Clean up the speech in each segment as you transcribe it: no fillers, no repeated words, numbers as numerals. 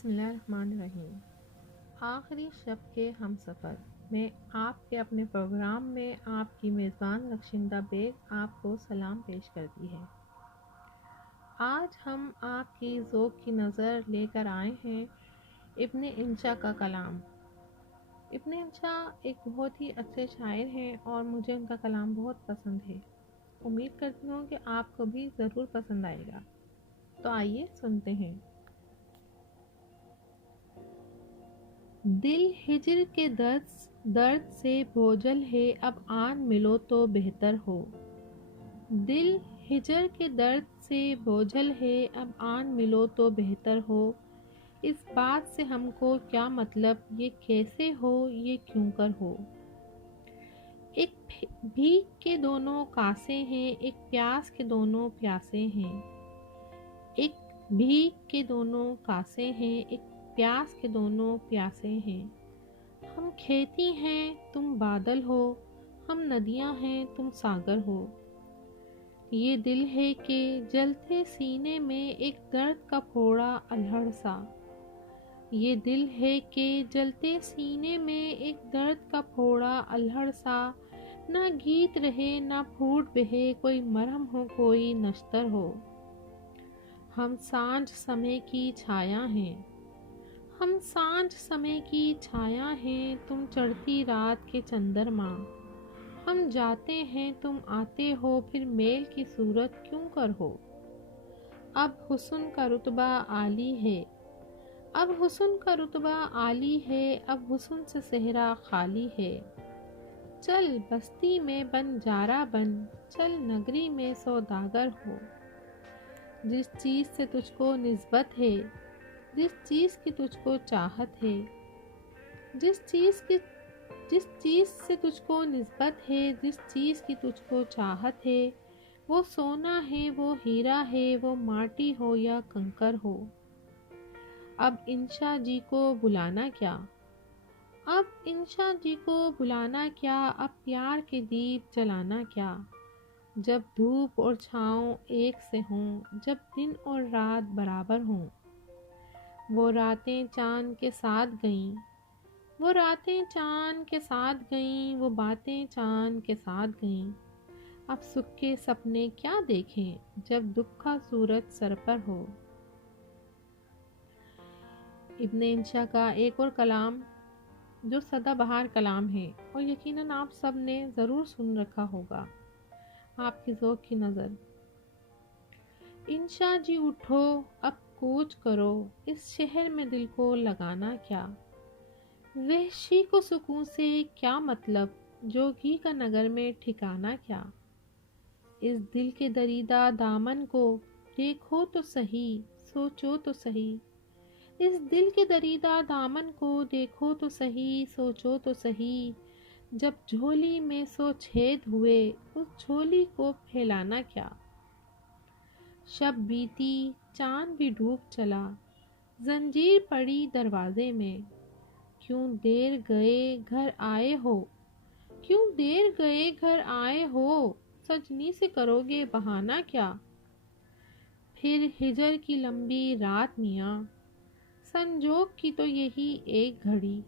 बिस्मिल्लाहिर्रहमानिर्रहीम। आखिरी शब के हम सफ़र में आपके अपने प्रोग्राम में आपकी मेज़बान लक्षिंदा बेग आपको सलाम पेश करती है। आज हम आपकी ज़ौक़ की नज़र लेकर आए हैं इब्न इंशा का कलाम। इब्न इंशा एक बहुत ही अच्छे शायर हैं और मुझे उनका कलाम बहुत पसंद है। उम्मीद करती हूँ कि आपको भी ज़रूर पसंद आएगा। तो आइए सुनते हैं। दिल हिजर के दर्द से बोझल है, अब आन मिलो तो बेहतर हो। दिल हिजर के दर्द से बोझल है, अब आन मिलो तो बेहतर हो। इस बात से हमको क्या मतलब, ये कैसे हो, ये क्यों कर हो। एक भीख के दोनों कासे हैं, एक प्यास के दोनों प्यासे हैं। एक भीख के दोनों कासे हैं, एक प्यास के दोनों प्यासे हैं। हम खेती हैं, तुम बादल हो, हम नदियां हैं, तुम सागर हो। ये दिल है कि जलते सीने में एक दर्द का फोड़ा अल्हड़ सा। ये दिल है कि जलते सीने में एक दर्द का फोड़ा अल्हड़ सा। ना गीत रहे ना फूट बहे, कोई मरहम हो कोई नश्तर हो। हम सांझ समय की छाया हैं, हम सांझ समय की छाया हैं, तुम चढ़ती रात के चंद्रमा। हम जाते हैं तुम आते हो, फिर मेल की सूरत क्यों कर हो। अब हुस्न का रुतबा आली है, अब हुस्न का रुतबा आली है, अब हुस्न से सेहरा खाली है। चल बस्ती में बंजारा बन, चल नगरी में सौदागर हो। जिस चीज़ से तुझको निस्बत है, जिस चीज़ की तुझको चाहत है, जिस चीज़ से तुझको निस्बत है, जिस चीज़ की तुझको चाहत है, वो सोना है, वो हीरा है, वो माटी हो या कंकर हो। अब इंशा जी को बुलाना क्या, अब इंशा जी को बुलाना क्या, अब प्यार के दीप जलाना क्या। जब धूप और छाँव एक से हों, जब दिन और रात बराबर हों। वो रातें चाँद के साथ गईं, वो रातें चाँद के साथ गईं, वो बातें चाँद के साथ गईं। अब सुख के सपने क्या देखें, जब दुख का सूरज सर पर हो। इब्न इंशा का एक और कलाम जो सदाबहार कलाम है और यकीनन आप सब ने ज़रूर सुन रखा होगा। आपकी ज़ौक़ की नज़र। इंशा जी उठो, अब कूच करो, इस शहर में दिल को लगाना क्या। वहशी को सुकून से क्या मतलब, जोगी का नगर में ठिकाना क्या। इस दिल के दरीदा दामन को देखो तो सही, सोचो तो सही। इस दिल के दरीदा दामन को देखो तो सही, सोचो तो सही। जब झोली में 100 छेद हुए, उस झोली को फैलाना क्या। शब बीती चांद भी डूब चला, जंजीर पड़ी दरवाजे में। क्यों देर गए घर आए हो, क्यों देर गए घर आए हो, सजनी से करोगे बहाना क्या। फिर हिजर की लंबी रात मियाँ, संजोग की तो यही एक घड़ी।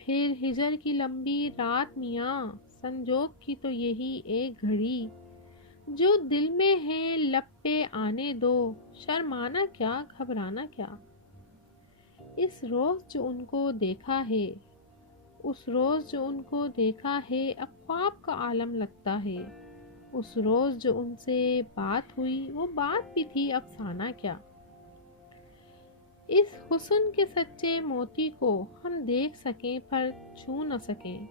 फिर हिजर की लंबी रात मियाँ, संजोग की तो यही एक घड़ी। जो दिल में है लब पे आने दो, शर्माना क्या घबराना क्या। इस रोज़ जो उनको देखा है, उस रोज़ जो उनको देखा है, अब ख्वाब का आलम लगता है। उस रोज़ जो उनसे बात हुई, वो बात भी थी अफसाना क्या। इस हुस्न के सच्चे मोती को हम देख सकें पर छू न सकें,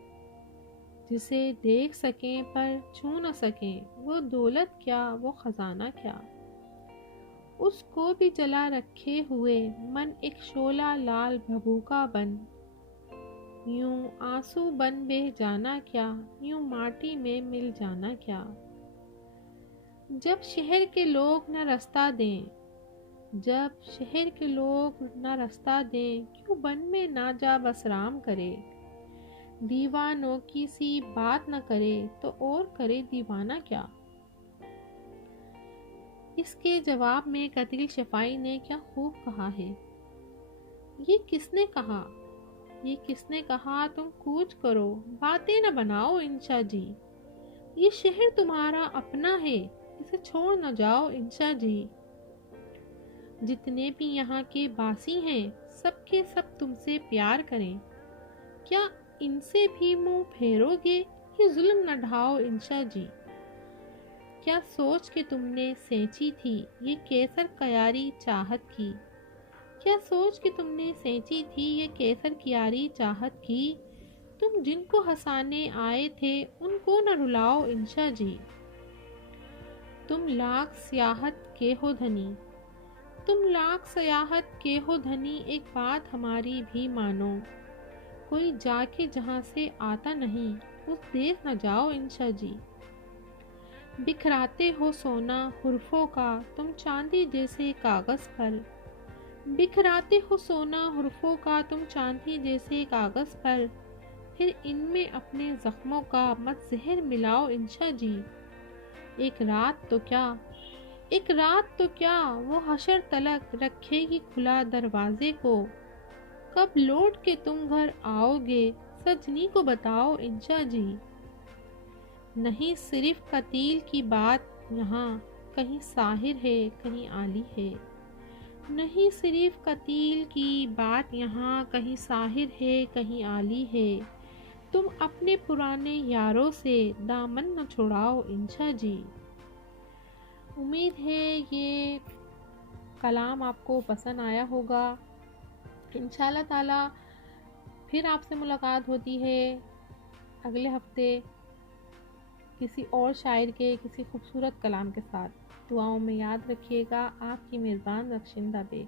जिसे देख सकें पर छू न सकें, वो दौलत क्या वो खजाना क्या। उसको भी जला रखे हुए मन एक शोला लाल भभूका बन, यूं आंसू बन बह जाना क्या, यूं माटी में मिल जाना क्या। जब शहर के लोग न रास्ता दें, जब शहर के लोग न रास्ता दें, क्यों बन में ना जा बसराम करे। दीवानों की सी बात न करे, तो और करे दीवाना क्या। इसके जवाब में कतील शफाई ने क्या खूब कहा है। ये किसने कहा, ये किसने कहा तुम कूच करो, बातें न बनाओ इंशा जी। ये शहर तुम्हारा अपना है, इसे छोड़ न जाओ इंशा जी। जितने भी यहाँ के बासी हैं, सबके सब तुमसे प्यार करें। क्या इनसे भी मुंह फेरोगे, ये जुल्म न ढाओ इंशा जी। क्या सोच के तुमने सेंची थी ये केसर क्यारी चाहत की। क्या सोच के तुमने सेंची थी ये केसर क्यारी चाहत की। तुम जिनको हंसाने आए थे उनको न रुलाओ इंशा जी। तुम लाख सियाहत के हो धनी, तुम लाख सियाहत के हो धनी, एक बात हमारी भी मानो। कोई जाके जहाँ से आता नहीं, उस देश न जाओ इंशा जी। बिखराते हो सोना हुर्फों का तुम चांदी जैसे कागज पर। बिखराते हो सोना हुर्फों का तुम चांदी जैसे कागज पर। फिर इनमें अपने जख्मों का मत जहर मिलाओ इंशा जी। एक रात तो क्या, एक रात तो क्या वो हशर तलक रखेगी खुला दरवाजे को। कब लौट के तुम घर आओगे सजनी को बताओ इंशा जी। नहीं सिर्फ कतील की बात यहाँ, कहीं साहिर है कहीं आली है। नहीं सिर्फ कतील की बात यहाँ, कहीं साहिर है कहीं आली है। तुम अपने पुराने यारों से दामन न छुड़ाओ इंशा जी। उम्मीद है ये कलाम आपको पसंद आया होगा। इंशाल्लाह ताला फिर आपसे मुलाकात होती है अगले हफ्ते किसी और शायर के किसी खूबसूरत कलाम के साथ। दुआओं में याद रखिएगा। आपकी मेज़बान रक्षिंदा बेग।